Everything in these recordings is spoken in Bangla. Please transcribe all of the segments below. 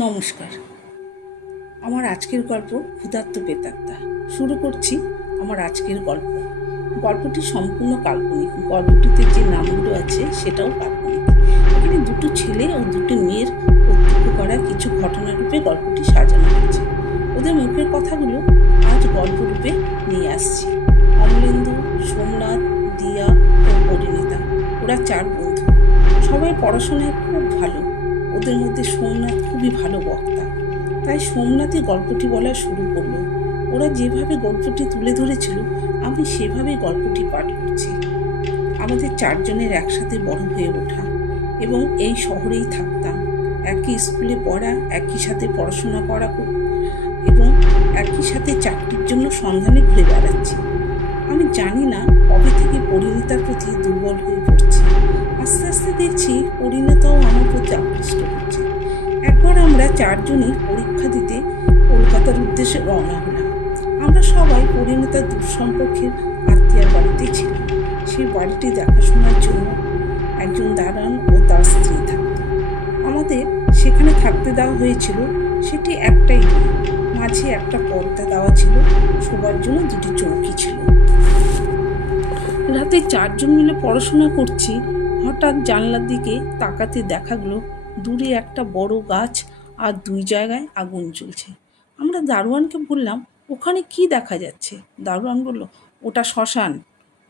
নমস্কার। আমার আজকের গল্প ক্ষুধার্ত প্রেতাত্মা। শুরু করছি আমার আজকের গল্প। গল্পটি সম্পূর্ণ কাল্পনিক। গল্পটিতে যে নামগুলো আছে সেটাও কাল্পনিক। এখানে দুটো ছেলে ও দুটো মেয়ের প্রত্যক্ষ করা কিছু ঘটনারূপে গল্পটি সাজানো হয়েছে। ওদের মুখের কথাগুলো আজ গল্পরূপে নিয়ে আসছি। অমলেন্দু, সোমনাথ, দিয়া ও পরিণীতা, ওরা 4 বন্ধু। সবাই পড়াশোনায় খুব ভালো। ওদের মধ্যে সোমনাথ খুবই ভালো বক্তা। তাই সোমনাথই গল্পটি বলা শুরু করলো। ওরা যেভাবে গল্পটি তুলে ধরেছিল আমি সেভাবেই গল্পটি পাঠ করছি। আমাদের 4 জনের একসাথে বড় হয়ে ওঠা এবং এই শহরেই থাকতাম। একই স্কুলে পড়া, একই সাথে পড়াশোনা করা এবং একই সাথে চাকরির জন্য সন্ধানে ঘুরে বেড়াচ্ছি। আমি জানি না কবে থেকে পরিণীতার প্রতি দুর্বল হয়ে পড়ছি। আস্তে আস্তে দেখছি পরিণীতাও আমার প্রতি আকৃষ্ট হচ্ছে। একবার আমরা 4 জনই পরীক্ষা দিতে কলকাতার উদ্দেশ্যে রওনা হলাম। আমরা সবাই পরিণীতার দূর সম্পর্কের আত্মীয়ার বাড়িতে ছিলাম। সেই বাড়িটি দেখাশোনার জন্য একজন দারোয়ান ও তার স্ত্রী থাকত। আমাদের সেখানে থাকতে দেওয়া হয়েছিল। সেটি একটাই রুম, মাঝে একটা পর্দা দেওয়া ছিল, শোবার জন্য 2টি চৌকি ছিল। রাতে 4 জন মিলে পড়াশোনা করছি। হঠাৎ জানলার দিকে তাকাতে দেখা গেল দূরে একটা বড় গাছ আর 2 জায়গায় আগুন জ্বলছে। আমরা দারোয়ানকে বললাম, ওখানে কি দেখা যাচ্ছে? দারোয়ান বলল, ওটা শ্মশান।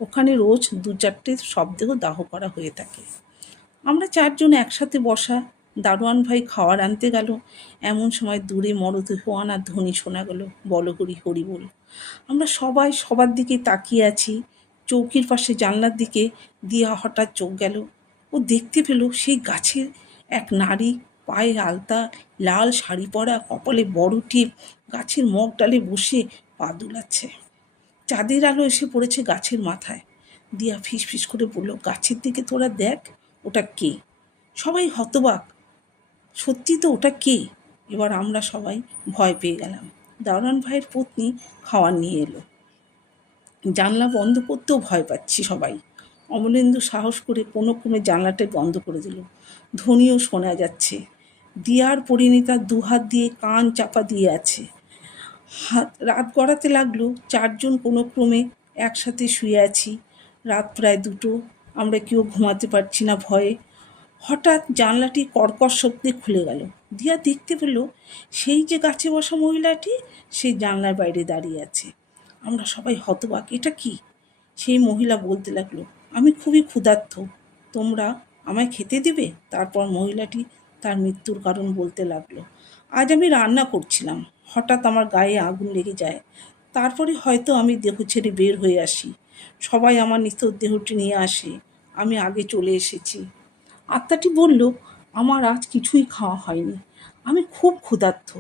ওখানে রোজ 2-4টে শবদেহ দাহ করা হয়ে থাকে। আমরা 4 জন একসাথে বসা। দারোয়ান ভাই খাওয়ার আনতে গেল। এমন সময় দূরে মরদেহ আনার ধ্বনি শোনা গেল, বল হরি হরি বল। আমরা সবাই সবার দিকে তাকিয়ে আছি। চৌকির পাশে জানলার দিকে দিয়া হঠাৎ চোখ গেল। ও দেখতে পেল সেই গাছের এক নারী, পায়ে আলতা, লাল শাড়ি পরা, কপালে বড় টিপ, গাছের মগ ডালে বসে পা দুলাচ্ছে। চাঁদের আলো এসে পড়েছে গাছের মাথায়। দিয়া ফিস ফিস করে বলল, গাছের দিকে তোরা দেখ, ওটা কে? সবাই হতবাক। সত্যি তো, ওটা কে? এবার আমরা সবাই ভয় পেয়ে গেলাম। দারোয়ান ভাইয়ের পত্নী খাওয়ার নিয়ে এলো। জানলা বন্ধ করতেও ভয় পাচ্ছি সবাই। অমলেন্দু সাহস করে কোনো ক্রমে জানলাটা বন্ধ করে দিল। ধ্বনিও শোনা যাচ্ছে। দিয়ার পরিণীতা 2 হাত দিয়ে কান চাপা দিয়ে আছে। রাত গড়াতে লাগলো। 4 জন কোনো ক্রমে একসাথে শুয়ে আছি। রাত প্রায় 2টো। আমরা কেউ ঘুমাতে পারছি না ভয়ে। হঠাৎ জানলাটি কর্কশ শব্দে খুলে গেল। দিয়া দেখতে পেল সেই যে গাছে বসা মহিলাটি সেই জানলার বাইরে দাঁড়িয়ে আছে। আমরা সবাই হতবাক, এটা কি? সেই মহিলা বলতে লাগলো, আমি খুবই ক্ষুধার্ত, তোমরা আমায় খেতে দেবে? তারপর মহিলাটি তার মৃত্যুর কারণ বলতে লাগলো। আজ আমি রান্না করছিলাম, হঠাৎ আমার গায়ে আগুন লেগে যায়। তারপরে হয়তো আমি দেহ ছেড়ে বের হয়ে আসি। সবাই আমার দেহটি নিয়ে আসে। আমি আগে চলে এসেছি। আত্মাটি বলল, আমার আজ কিছুই খাওয়া হয়নি, আমি খুব ক্ষুধার্ত,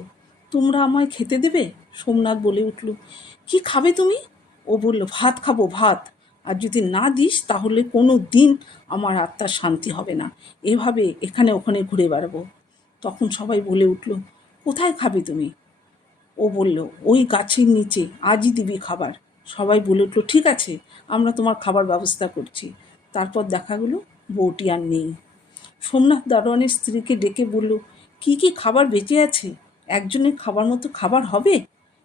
তোমরা আমায় খেতে দেবে? সোমনাথ বলে উঠল, কি খাবে তুমি? ও বলল, ভাত খাবো, ভাত। আর যদি না দিস তাহলে কোনো দিন আমার আত্মার শান্তি হবে না। এভাবে এখানে ওখানে ঘুরে বেড়াবো। তখন সবাই বলে উঠল, কোথায় খাবে তুমি? ও বলল, ওই গাছের নিচে, আজই দিবি খাবার। সবাই বলে উঠল, ঠিক আছে, আমরা তোমার খাবার ব্যবস্থা করছি। তারপর দেখা গেল বউটি আর নেই। সোমনাথ দারোয়ানের স্ত্রীকে ডেকে বলল, কি কি খাবার বেঁচে আছে? একজনের খাবার মতো খাবার হবে?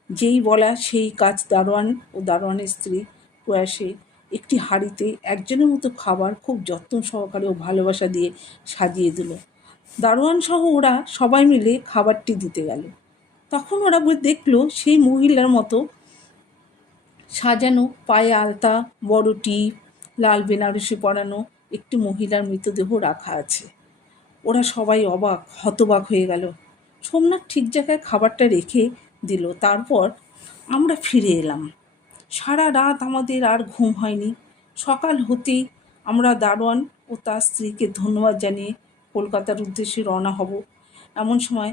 যেই বলা সেই কাজ। দারোয়ান ও দারোয়ানের স্ত্রী প্রয়াসে একটি হাঁড়িতে একজনের মতো খাবার খুব যত্ন সহকারে ও ভালোবাসা দিয়ে সাজিয়ে দিল। দারোয়ান সহ ওরা সবাই মিলে খাবারটি দিতে গেল। তখন ওরা দেখলো সেই মহিলার মতো সাজানো, পায়ে আলতা, বড় টিপ, লাল বেনারসি পরানো একটি মহিলার মৃতদেহ রাখা আছে। ওরা সবাই অবাক, হতবাক হয়ে গেল। সোমনাথ ঠিক জায়গায় খাবারটা রেখে দিল। তারপর আমরা ফিরে এলাম। সারা রাত আমাদের আর ঘুম হয়নি। সকাল হতেই আমরা দারোয়ান ও তার স্ত্রীকে ধন্যবাদ জানিয়ে কলকাতার উদ্দেশ্যে রওনা হব। এমন সময়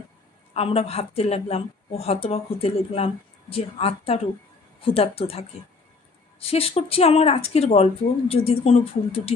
আমরা ভাবতে লাগলাম ও হতবাক হতে লাগলাম যে আত্মারও ক্ষুধার্ত থাকে। শেষ করছি আমার আজকের গল্প। যদি কোনো ভুল ত্রুটি